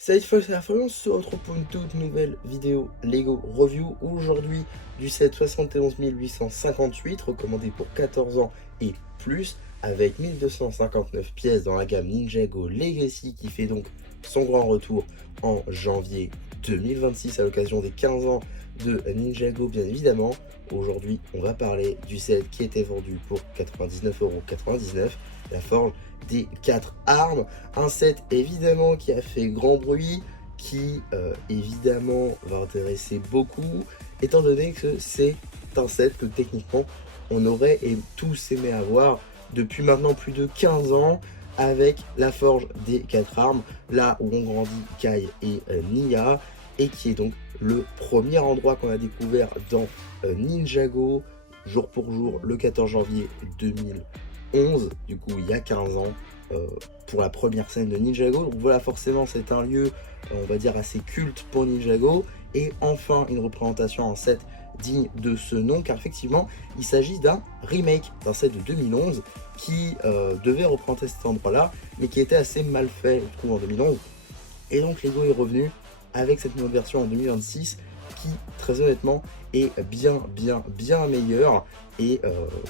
Salut Fox, c'est la fois, on se retrouve pour une toute nouvelle vidéo Lego Review. Aujourd'hui du set 71 858, recommandé pour 14 ans et plus, avec 1259 pièces dans la gamme Ninjago Legacy, qui fait donc son grand retour en janvier 2026 à l'occasion des 15 ans de Ninjago, bien évidemment. Aujourd'hui, on va parler du set qui était vendu pour 99,99 €, la forge des 4 armes. Un set évidemment qui a fait grand bruit, qui évidemment va intéresser beaucoup, étant donné que c'est un set que techniquement on aurait et tous aimé avoir depuis maintenant plus de 15 ans, avec la forge des 4 armes, là où on grandit Kai et Nya, et qui est donc le premier endroit qu'on a découvert dans Ninjago jour pour jour le 14 janvier 2011, du coup il y a 15 ans, pour la première scène de Ninjago. Donc voilà, forcément c'est un lieu on va dire assez culte pour Ninjago, et enfin une représentation en set digne de ce nom, car effectivement il s'agit d'un remake d'un set de 2011 qui devait représenter cet endroit là, mais qui était assez mal fait je trouve en 2011, et donc Lego est revenu avec cette nouvelle version en 2026 qui très honnêtement est bien meilleure, et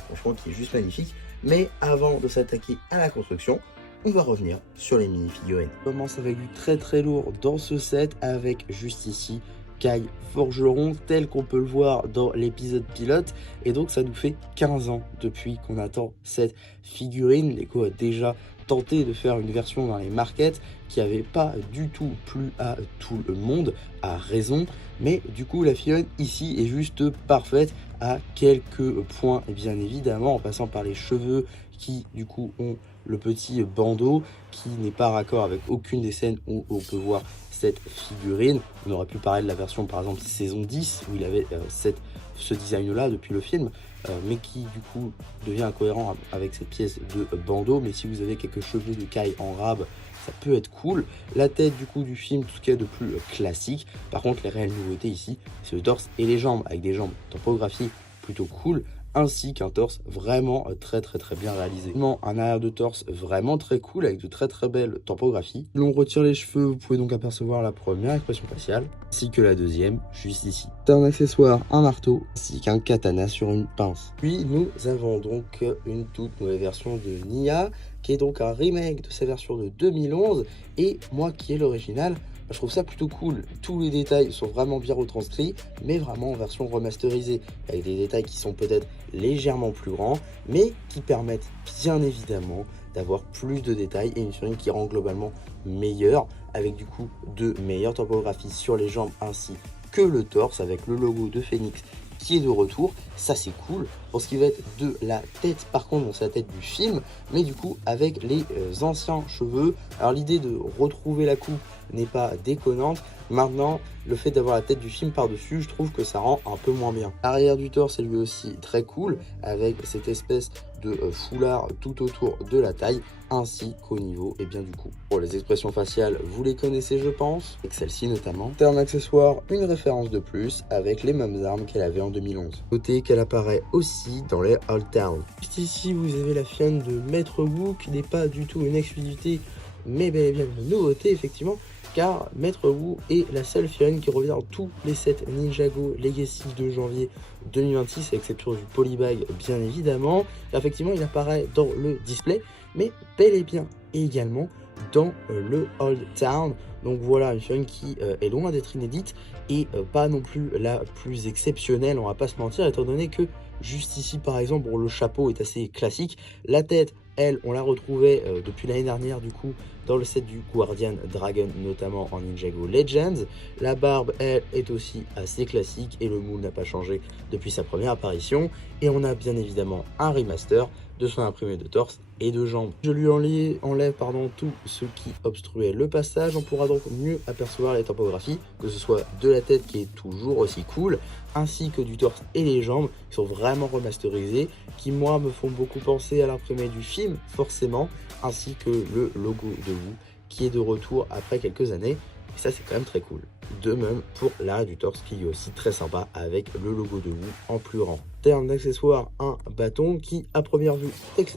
franchement qui est juste magnifique. Mais avant de s'attaquer à la construction, on va revenir sur les mini-figurines. On commence avec du très lourd dans ce set, avec juste ici Kai Forgeron tel qu'on peut le voir dans l'épisode pilote, et donc ça nous fait 15 ans depuis qu'on attend cette figurine. Lego a déjà tenté de faire une version dans les markets qui n'avait pas du tout plu à tout le monde, à raison, mais du coup la figurine ici est juste parfaite à quelques points, et bien évidemment en passant par les cheveux qui du coup ont le petit bandeau qui n'est pas raccord avec aucune des scènes où on peut voir cette figurine. On aurait pu parler de la version par exemple saison 10 où il avait ce design là depuis le film, mais qui du coup devient incohérent avec cette pièce de bandeau. Mais si vous avez quelques cheveux de Kai en rab, ça peut être cool. La tête du coup du film, tout ce qu'il y a de plus classique. Par contre les réelles nouveautés ici, c'est le torse et les jambes, avec des jambes topographie plutôt cool, ainsi qu'un torse vraiment très bien réalisé. Un arrière de torse vraiment très cool, avec de très belles topographies. L'on retire les cheveux, vous pouvez donc apercevoir la première expression faciale, ainsi que la deuxième, juste ici. C'est un accessoire, un marteau, ainsi qu'un katana sur une pince. Puis nous avons donc une toute nouvelle version de Nya, qui est donc un remake de sa version de 2011, et moi qui est l'original, je trouve ça plutôt cool. Tous les détails sont vraiment bien retranscrits, mais vraiment en version remasterisée, avec des détails qui sont peut-être légèrement plus grands, mais qui permettent bien évidemment d'avoir plus de détails, et une figurine qui rend globalement meilleure, avec du coup de meilleures topographies sur les jambes ainsi que le torse, avec le logo de Phoenix qui est de retour. Ça c'est cool. Pour ce qui va être de la tête, par contre, bon, c'est la tête du film, mais du coup avec les anciens cheveux. Alors l'idée de retrouver la coupe n'est pas déconnante. Maintenant, le fait d'avoir la tête du film par-dessus, je trouve que ça rend un peu moins bien. L'arrière du torse est lui aussi très cool, avec cette espèce de foulard tout autour de la taille, ainsi qu'au niveau, et bien du coup. Pour les expressions faciales, vous les connaissez je pense, et celle-ci notamment. C'est un accessoire, une référence de plus, avec les mêmes armes qu'elle avait en 2011. Notez qu'elle apparaît aussi dans les Old Town. Juste ici, vous avez la fienne de Maître Wu, qui n'est pas du tout une exclusivité, mais bel et bien une nouveauté effectivement, car Maître Wu est la seule figurine qui revient dans tous les sets Ninjago Legacy de janvier 2026, à l'exception du polybag bien évidemment. Effectivement, il apparaît dans le display, mais bel et bien également dans le Old Town. Donc voilà, une figurine qui est loin d'être inédite, et pas non plus la plus exceptionnelle, on va pas se mentir, étant donné que juste ici par exemple, bon, le chapeau est assez classique, la tête, elle, on la retrouvait depuis l'année dernière du coup dans le set du Guardian Dragon, notamment en Ninjago Legends. La barbe, elle, est aussi assez classique, et le moule n'a pas changé depuis sa première apparition. Et on a bien évidemment un remaster de son imprimé de torse et de jambes. Je lui enlève tout ce qui obstruait le passage. On pourra donc mieux apercevoir les topographies, que ce soit de la tête qui est toujours aussi cool, ainsi que du torse et les jambes qui sont vraiment remasterisés, qui moi me font beaucoup penser à l'imprimé du film forcément, ainsi que le logo de Wu qui est de retour après quelques années, et ça c'est quand même très cool. De même pour l'arrière du torse qui est aussi très sympa, avec le logo de Wu en plus grand. En termes d'accessoires, un bâton qui, à première vue,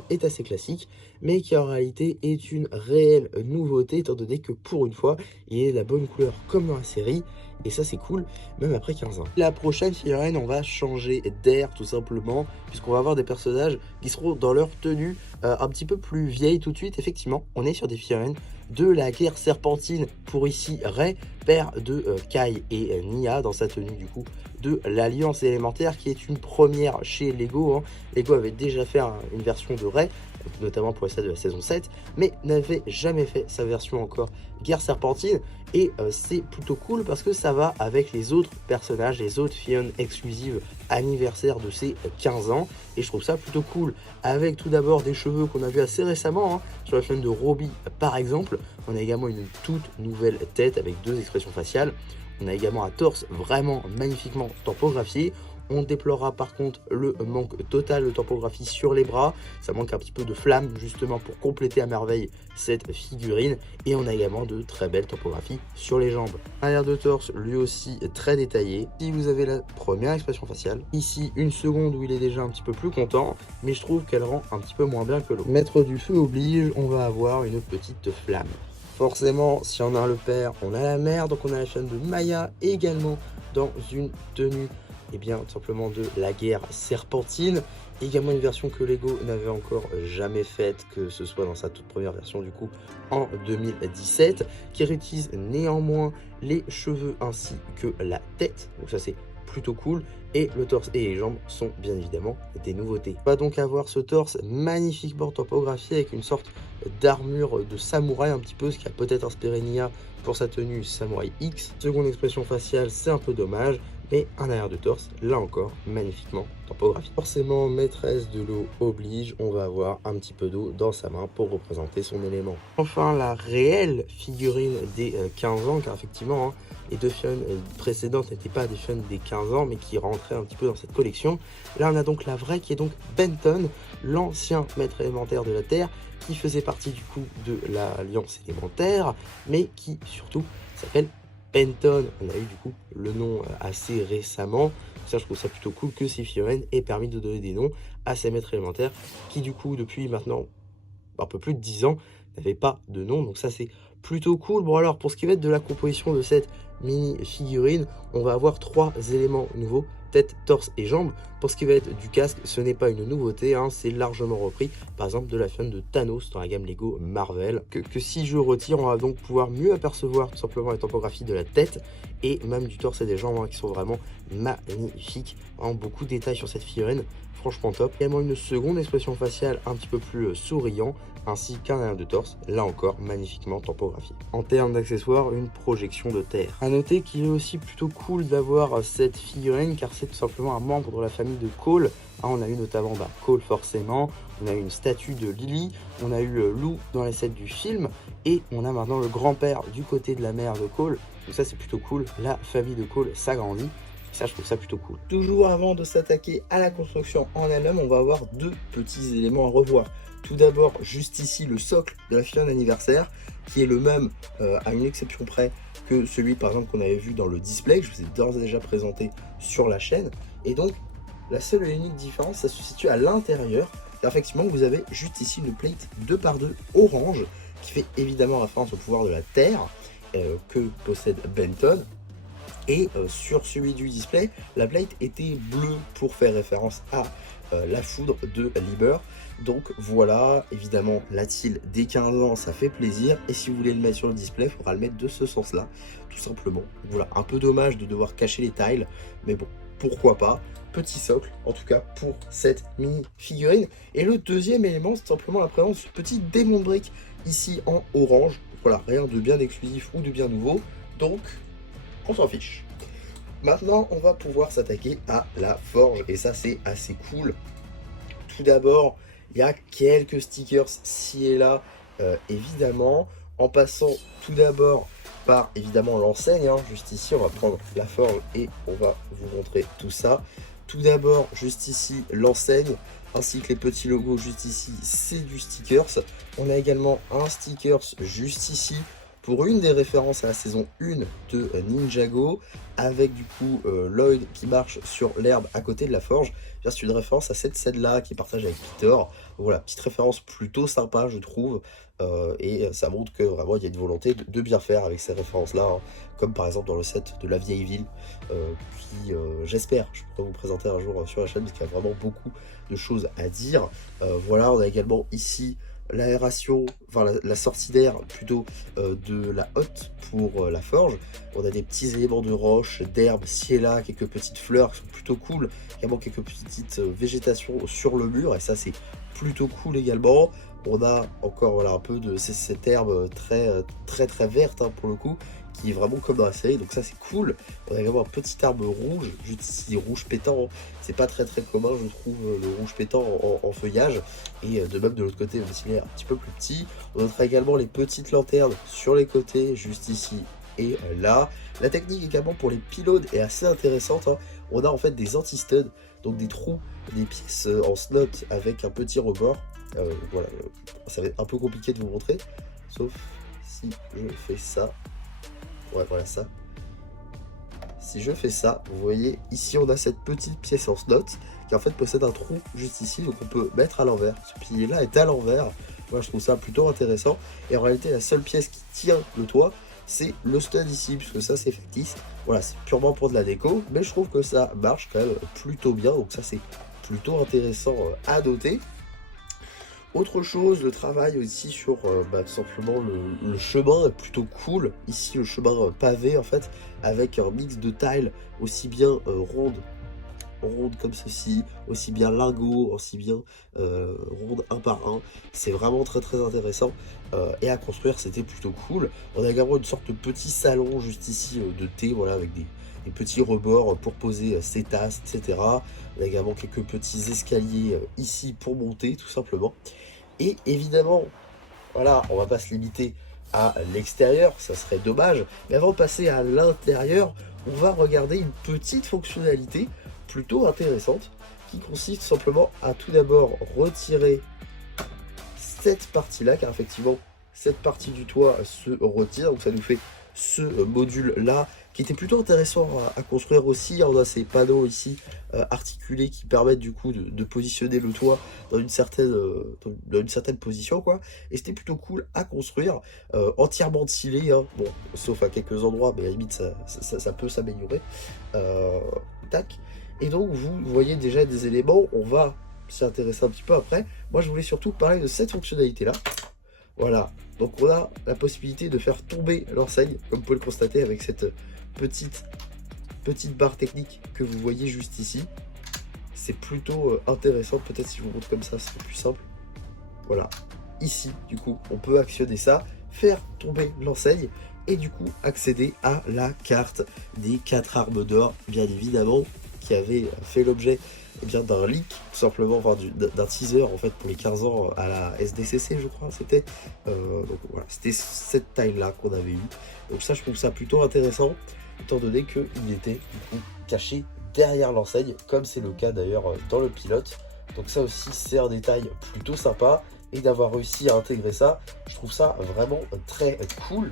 est assez classique, mais qui en réalité est une réelle nouveauté, étant donné que pour une fois, il est de la bonne couleur comme dans la série, et ça c'est cool, même après 15 ans. La prochaine figurine, on va changer d'air tout simplement, puisqu'on va avoir des personnages qui seront dans leur tenue un petit peu plus vieille tout de suite. Effectivement, on est sur des figurines de la guerre serpentine pour ici Rey, père de Kai et Nia, dans sa tenue du coup de l'Alliance élémentaire, qui est une première chez Lego, hein. Lego avait déjà fait une version de Rey, notamment pour ça de la saison 7, mais n'avait jamais fait sa version encore guerre serpentine, et c'est plutôt cool parce que ça va avec les autres personnages, les autres figurines exclusives anniversaire de ses 15 ans, et je trouve ça plutôt cool, avec tout d'abord des cheveux qu'on a vu assez récemment, hein, sur la chaîne de Robbie par exemple. On a également une toute nouvelle tête avec 2 expressions faciales. On a également un torse vraiment magnifiquement tampographié. On déplorera par contre le manque total de tampographiie sur les bras. Ça manque un petit peu de flamme justement pour compléter à merveille cette figurine. Et on a également de très belles tampographies sur les jambes. Arrière de torse lui aussi très détaillé. Ici vous avez la première expression faciale. Ici une seconde où il est déjà un petit peu plus content. Mais je trouve qu'elle rend un petit peu moins bien que l'autre. Maître du feu oblige, on va avoir une petite flamme. Forcément, si on a le père, on a la mère. Donc on a la chaîne de Maya également dans une tenue, et bien tout simplement de la guerre serpentine. Également une version que Lego n'avait encore jamais faite, que ce soit dans sa toute première version du coup en 2017, qui réutilise néanmoins les cheveux ainsi que la tête. Donc ça c'est plutôt cool, et le torse et les jambes sont bien évidemment des nouveautés. On va donc avoir ce torse magnifiquement tampographié avec une sorte d'armure de samouraï, un petit peu ce qui a peut-être inspiré Nia pour sa tenue Samouraï X. Seconde expression faciale, c'est un peu dommage, mais un arrière de torse, là encore, magnifiquement tampographié. Forcément, maîtresse de l'eau oblige, on va avoir un petit peu d'eau dans sa main pour représenter son élément. Enfin, la réelle figurine des 15 ans, car effectivement, hein, les 2 figurines précédentes n'étaient pas des figurines des 15 ans, mais qui rentraient un petit peu dans cette collection. Là, on a donc la vraie, qui est donc Benton, l'ancien maître élémentaire de la Terre, qui faisait partie du coup de l'Alliance élémentaire, mais qui surtout s'appelle Benton. On a eu du coup le nom assez récemment. Ça, je trouve ça plutôt cool que ces figurines aient permis de donner des noms à ces maîtres élémentaires qui du coup depuis maintenant un peu plus de 10 ans n'avaient pas de nom. Donc ça c'est plutôt cool. Bon alors pour ce qui va être de la composition de cette mini figurine, on va avoir 3 éléments nouveaux: tête, torse et jambes. Pour ce qui va être du casque, ce n'est pas une nouveauté, hein, c'est largement repris par exemple de la figurine de Thanos dans la gamme Lego Marvel, que si je retire, on va donc pouvoir mieux apercevoir tout simplement la topographie de la tête et même du torse et des jambes, hein, qui sont vraiment magnifiques, hein, beaucoup de détails sur cette figurine, franchement top. Également une seconde expression faciale un petit peu plus souriant, ainsi qu'un arrière de torse, là encore magnifiquement tampographié. En termes d'accessoires, une projection de terre. A noter qu'il est aussi plutôt cool d'avoir cette figurine, car c'est tout simplement un membre de la famille de Cole. Hein, on a eu notamment Cole forcément, on a eu une statue de Lily, on a eu Lou dans les sets du film, et on a maintenant le grand-père du côté de la mère de Cole. Donc ça c'est plutôt cool, la famille de Cole s'agrandit. Ça, je trouve ça plutôt cool. Toujours avant de s'attaquer à la construction en elle-même, on va avoir 2 petits éléments à revoir. Tout d'abord, juste ici, le socle de la figurine d'anniversaire, qui est le même, à une exception près, que celui par exemple qu'on avait vu dans le display, que je vous ai d'ores et déjà présenté sur la chaîne. Et donc, la seule et unique différence, ça se situe à l'intérieur. Effectivement, vous avez juste ici une plate 2x2 orange, qui fait évidemment référence au pouvoir de la Terre, que possède Benton. Et sur celui du display, la plate était bleue pour faire référence à la foudre de Liber. Donc voilà, évidemment, la TIL des 15 ans, ça fait plaisir. Et si vous voulez le mettre sur le display, il faudra le mettre de ce sens-là, tout simplement. Voilà, un peu dommage de devoir cacher les tiles, mais bon, pourquoi pas. Petit socle, en tout cas, pour cette mini figurine. Et le deuxième élément, c'est simplement la présence de ce petit démon de brique ici en orange. Voilà, rien de bien exclusif ou de bien nouveau. Donc, on s'en fiche. Maintenant, on va pouvoir s'attaquer à la forge, et ça, c'est assez cool. Tout d'abord, il y a quelques stickers ci et là, évidemment, en passant tout d'abord par, évidemment, l'enseigne, hein. Juste ici, on va prendre la forge et on va vous montrer tout ça. Tout d'abord, juste ici, l'enseigne, ainsi que les petits logos juste ici, c'est du stickers. On a également un stickers juste ici, pour une des références à la saison 1 de Ninjago, avec du coup Lloyd qui marche sur l'herbe à côté de la forge. C'est une référence à cette scène-là qui est partagée avec Peter. Donc voilà, petite référence plutôt sympa, je trouve. Et ça montre que vraiment il y a une volonté de bien faire avec ces références-là, hein. Comme par exemple dans le set de La Vieille Ville, qui j'espère, je pourrais vous présenter un jour sur la chaîne, parce qu'il y a vraiment beaucoup de choses à dire. Voilà, on a également ici l'aération, enfin la sortie d'air plutôt de la hotte pour la forge. On a des petits éléments de roche, d'herbe, ci et là, quelques petites fleurs qui sont plutôt cool, également quelques petites végétations sur le mur, et ça c'est plutôt cool également. On a encore voilà, un peu de cette herbe très verte, hein, pour le coup, qui est vraiment comme dans la série, donc ça c'est cool. On a également un petit arbre rouge, juste ici, rouge pétant, hein. C'est pas très commun, je trouve, le rouge pétant en feuillage, et de même de l'autre côté, même s'il est un petit peu plus petit. On notera également les petites lanternes sur les côtés, juste ici et là. La technique également pour les pylônes est assez intéressante, hein. On a en fait des anti-studs, donc des trous, des pièces en slot avec un petit rebord. Voilà, ça va être un peu compliqué de vous montrer, sauf si je fais ça. Ouais, voilà ça. Si je fais ça, vous voyez, ici on a cette petite pièce en slot qui en fait possède un trou juste ici, donc on peut mettre à l'envers. Ce pilier-là est à l'envers. Moi je trouve ça plutôt intéressant. Et en réalité, la seule pièce qui tient le toit, c'est le stud ici, puisque ça c'est factice. Voilà, c'est purement pour de la déco, mais je trouve que ça marche quand même plutôt bien, donc ça c'est plutôt intéressant à noter. Autre chose, le travail aussi sur tout simplement le chemin est plutôt cool. Ici, le chemin pavé, en fait, avec un mix de tiles aussi bien rondes comme ceci, aussi bien lingots, aussi bien rondes un par un. C'est vraiment très intéressant. Et à construire, c'était plutôt cool. On a également une sorte de petit salon juste ici de thé, voilà, avec des petits rebords pour poser ses tasses, etc. On a également quelques petits escaliers ici pour monter, tout simplement. Et évidemment, voilà, on va pas se limiter à l'extérieur, ça serait dommage. Mais avant de passer à l'intérieur, on va regarder une petite fonctionnalité plutôt intéressante qui consiste simplement à tout d'abord retirer cette partie-là, car effectivement, cette partie du toit se retire, donc ça nous fait ce module-là, qui était plutôt intéressant à construire aussi. On a ces panneaux ici articulés qui permettent du coup de positionner le toit dans une certaine position, quoi. Et c'était plutôt cool à construire, entièrement scellé, hein. Bon, sauf à quelques endroits, mais à la limite ça peut s'améliorer. Tac. Et donc vous voyez déjà des éléments, on va s'y intéresser un petit peu après. Moi je voulais surtout parler de cette fonctionnalité-là. Voilà, donc on a la possibilité de faire tomber l'enseigne, comme vous pouvez le constater avec cette petite barre technique que vous voyez juste ici. C'est plutôt intéressant, peut-être si je vous montre comme ça, c'est plus simple. Voilà, ici, du coup, on peut actionner ça, faire tomber l'enseigne, et du coup, accéder à la carte des 4 armes d'or, bien évidemment, qui avait fait l'objet d'un leak, tout simplement, enfin, d'un teaser en fait pour les 15 ans à la SDCC, je crois, c'était. Donc voilà, c'était cette taille-là qu'on avait eu. Donc ça, je trouve ça plutôt intéressant, étant donné qu'il était du coup caché derrière l'enseigne, comme c'est le cas d'ailleurs dans le pilote. Donc ça aussi, c'est un détail plutôt sympa, et d'avoir réussi à intégrer ça, je trouve ça vraiment très cool.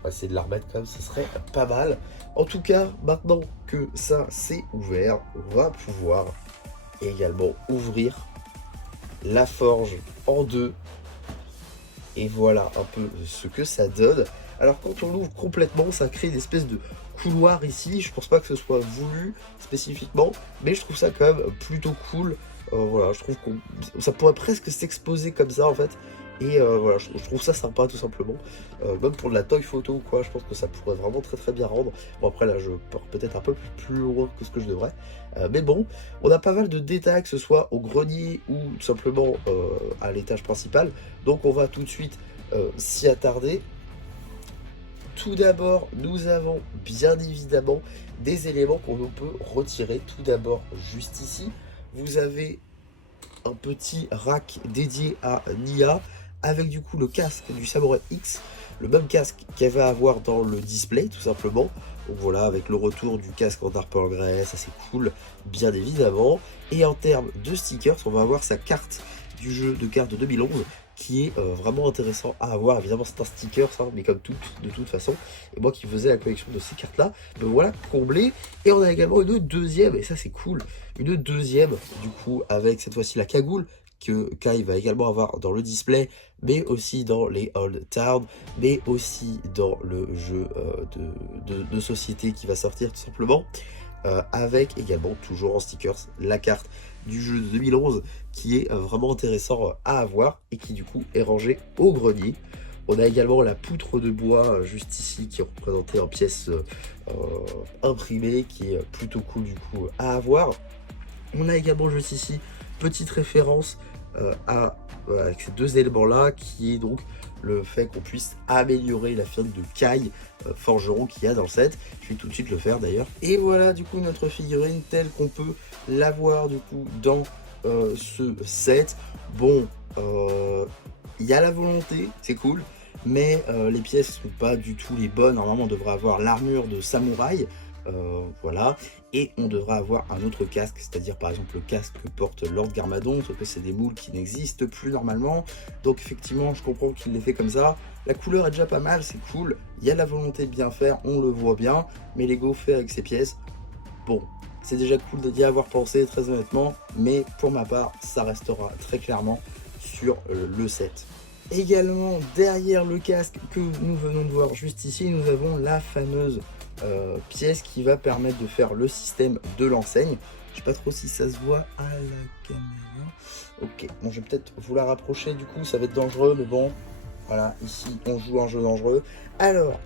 On va essayer de la remettre comme ce serait pas mal. En tout cas, maintenant que ça c'est ouvert, on va pouvoir également ouvrir la forge en deux. Et voilà un peu ce que ça donne. Alors quand on l'ouvre complètement, ça crée une espèce de couloir ici. Je pense pas que ce soit voulu spécifiquement, mais je trouve ça quand même plutôt cool. Voilà, je trouve que ça pourrait presque s'exposer comme ça en fait. Et voilà, je trouve ça sympa tout simplement. Même pour de la toy photo ou quoi, je pense que ça pourrait vraiment très bien rendre. Bon après là je pars peut-être un peu plus loin que ce que je devrais. Mais bon, on a pas mal de détails, que ce soit au grenier ou tout simplement à l'étage principal. Donc on va tout de suite s'y attarder. Tout d'abord, nous avons bien évidemment des éléments qu'on peut retirer. Tout d'abord, juste ici, vous avez un petit rack dédié à Nya, avec du coup le casque du Samurai X, le même casque qu'elle va avoir dans le display tout simplement. Donc voilà, avec le retour du casque en Harper Grey, ça c'est cool, bien évidemment. Et en termes de stickers, on va avoir sa carte du jeu de cartes de 2011 qui est vraiment intéressant à avoir. Évidemment c'est un sticker ça, mais comme tout de toute façon, et moi qui faisais la collection de ces cartes là, me voilà comblé. Et on a également une deuxième, et ça c'est cool, une deuxième du coup avec cette fois-ci la cagoule que Kai va également avoir dans le display, mais aussi dans les Old Town, mais aussi dans le jeu de société qui va sortir tout simplement, avec également toujours en stickers la carte du jeu de 2011 qui est vraiment intéressant à avoir et qui du coup est rangée au grenier. On a également la poutre de bois juste ici qui est représentée en pièces imprimées, qui est plutôt cool du coup à avoir. On a également juste ici petite référence avec ces deux éléments là, qui est donc le fait qu'on puisse améliorer la firme de Kai, forgeron qu'il y a dans le set. Je vais tout de suite le faire d'ailleurs. Et voilà du coup notre figurine telle qu'on peut l'avoir du coup dans ce set. Bon, il y a la volonté, c'est cool, mais les pièces sont pas du tout les bonnes. Normalement on devrait avoir l'armure de samouraï, voilà, et on devra avoir un autre casque, c'est-à-dire par exemple le casque que porte Lord Garmadon, sauf que c'est des moules qui n'existent plus normalement. Donc effectivement je comprends qu'il les fait comme ça. La couleur est déjà pas mal, c'est cool, il y a la volonté de bien faire, on le voit bien, mais Lego fait avec ces pièces, bon, c'est déjà cool d'y avoir pensé très honnêtement, mais pour ma part ça restera très clairement sur le set. Également derrière le casque que nous venons de voir juste ici, nous avons la fameuse pièce qui va permettre de faire le système de l'enseigne. Je sais pas trop si ça se voit à la caméra. Ok, bon je vais peut-être vous la rapprocher, du coup ça va être dangereux, mais bon, voilà, ici on joue un jeu dangereux. Alors,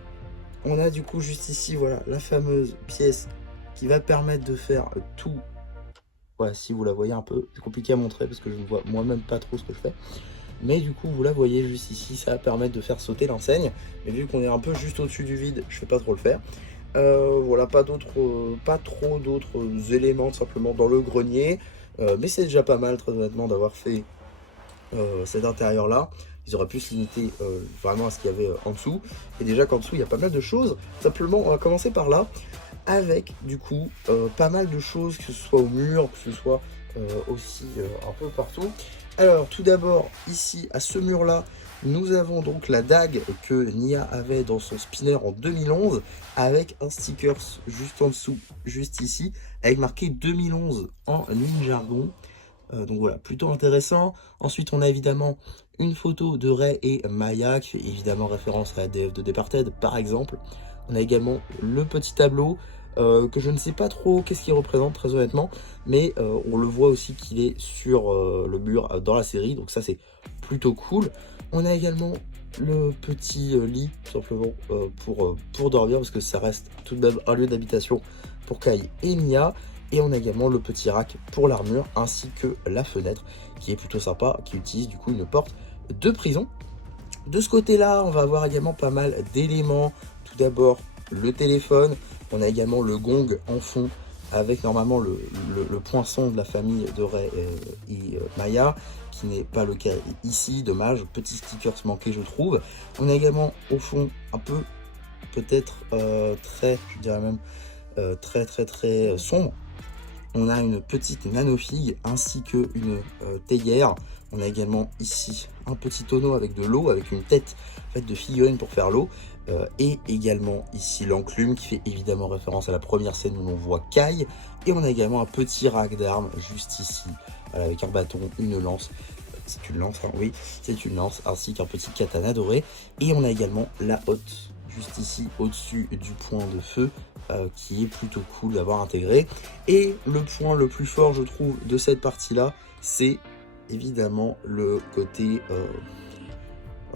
on a du coup juste ici, voilà, la fameuse pièce qui va permettre de faire tout. Voilà, si vous la voyez un peu, c'est compliqué à montrer parce que je ne vois moi-même pas trop ce que je fais. Mais du coup, vous la voyez juste ici, ça va permettre de faire sauter l'enseigne. Mais vu qu'on est un peu juste au-dessus du vide, je ne vais pas trop le faire. Voilà, pas trop d'autres éléments simplement dans le grenier. Mais c'est déjà pas mal, très honnêtement, d'avoir fait cet intérieur-là. Ils auraient pu se limiter vraiment à ce qu'il y avait en dessous. Et déjà qu'en dessous, il y a pas mal de choses. Simplement, on va commencer par là. Avec, du coup, pas mal de choses, que ce soit au mur, que ce soit aussi un peu partout. Alors, tout d'abord, ici, à ce mur-là, nous avons donc la dague que Nia avait dans son spinner en 2011, avec un sticker juste en dessous, juste ici, avec marqué 2011 en ninjargon. Donc voilà, plutôt intéressant. Ensuite, on a évidemment une photo de Rei et Maya, qui fait évidemment référence à la DF de Departed, par exemple. On a également le petit tableau, que je ne sais pas trop qu'est-ce qu'il représente très honnêtement, mais on le voit aussi qu'il est sur le mur dans la série, donc ça c'est plutôt cool. On a également le petit lit, tout simplement, pour dormir, parce que ça reste tout de même un lieu d'habitation pour Kai et Nia. Et on a également le petit rack pour l'armure, ainsi que la fenêtre, qui est plutôt sympa, qui utilise du coup une porte de prison. De ce côté-là, on va avoir également pas mal d'éléments. Tout d'abord, le téléphone. On a également le gong en fond, avec normalement le poinçon de la famille de Rei et Maya, qui n'est pas le cas ici. Dommage, petit sticker manqué, je trouve. On a également au fond un peu, peut-être très, je dirais même, très sombre. On a une petite nanofigue ainsi qu'une théière. On a également ici un petit tonneau avec de l'eau, avec une tête faite de figurine pour faire l'eau. Et également ici l'enclume qui fait évidemment référence à la première scène où l'on voit Kai. Et on a également un petit rack d'armes juste ici, voilà, avec un bâton, une lance. C'est une lance, hein, oui, c'est une lance, ainsi qu'un petit katana doré. Et on a également la hotte juste ici au-dessus du point de feu, qui est plutôt cool d'avoir intégré. Et le point le plus fort, je trouve, de cette partie-là, c'est évidemment le côté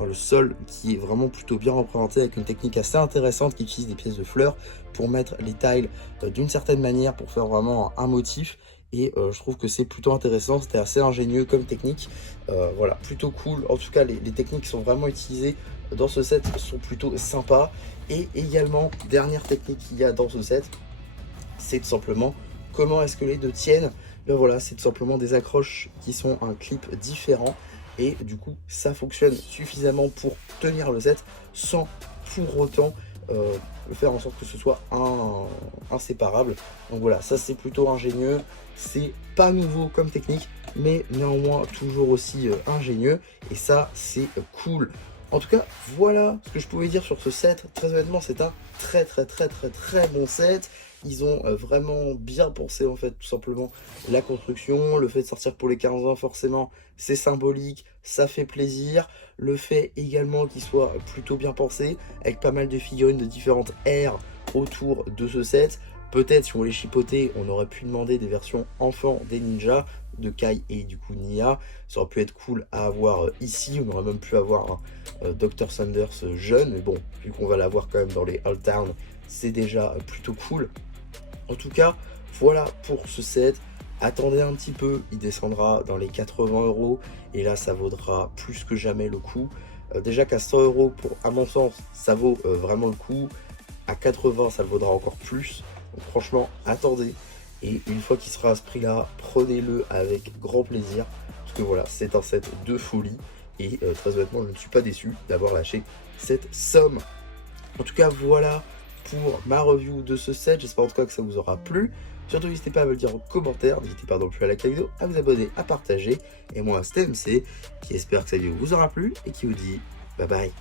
le sol, qui est vraiment plutôt bien représenté avec une technique assez intéressante qui utilise des pièces de fleurs pour mettre les tiles d'une certaine manière pour faire vraiment un motif. Et je trouve que c'est plutôt intéressant, c'était assez ingénieux comme technique. Voilà, plutôt cool. En tout cas, les techniques qui sont vraiment utilisées dans ce set sont plutôt sympas. Et également, dernière technique qu'il y a dans ce set, c'est tout simplement comment est-ce que les deux tiennent. Ben voilà, c'est tout simplement des accroches qui sont un clip différent. Et du coup, ça fonctionne suffisamment pour tenir le set sans pour autant faire en sorte que ce soit inséparable. Donc voilà, ça c'est plutôt ingénieux, c'est pas nouveau comme technique, mais néanmoins toujours aussi ingénieux, et ça c'est cool. En tout cas, voilà ce que je pouvais dire sur ce set. Très honnêtement, c'est un très bon set. Ils ont vraiment bien pensé en fait tout simplement la construction, le fait de sortir pour les 15 ans forcément c'est symbolique, ça fait plaisir. Le fait également qu'il soit plutôt bien pensé, avec pas mal de figurines de différentes ères autour de ce set. Peut-être si on les chipotait, on aurait pu demander des versions enfants des ninjas, de Kai et du coup Nia. Ça aurait pu être cool à avoir ici, on aurait même pu avoir un Dr. Sanders jeune, mais bon, vu qu'on va l'avoir quand même dans les Old Town, c'est déjà plutôt cool. En tout cas, voilà pour ce set. Attendez un petit peu, il descendra dans les 80 € et là ça vaudra plus que jamais le coup. Déjà qu'à 100 €, pour, à mon sens, ça vaut vraiment le coup. À 80, ça le vaudra encore plus. Donc franchement, attendez. Et une fois qu'il sera à ce prix-là, prenez-le avec grand plaisir. Parce que voilà, c'est un set de folie. Et très honnêtement, je ne suis pas déçu d'avoir lâché cette somme. En tout cas, voilà pour ma review de ce set. J'espère en tout cas que ça vous aura plu. Surtout, n'hésitez pas à me le dire en commentaire. N'hésitez pas non plus à liker la vidéo, à vous abonner, à partager. Et moi, c'était MC, qui espère que cette vidéo vous aura plu et qui vous dit bye bye.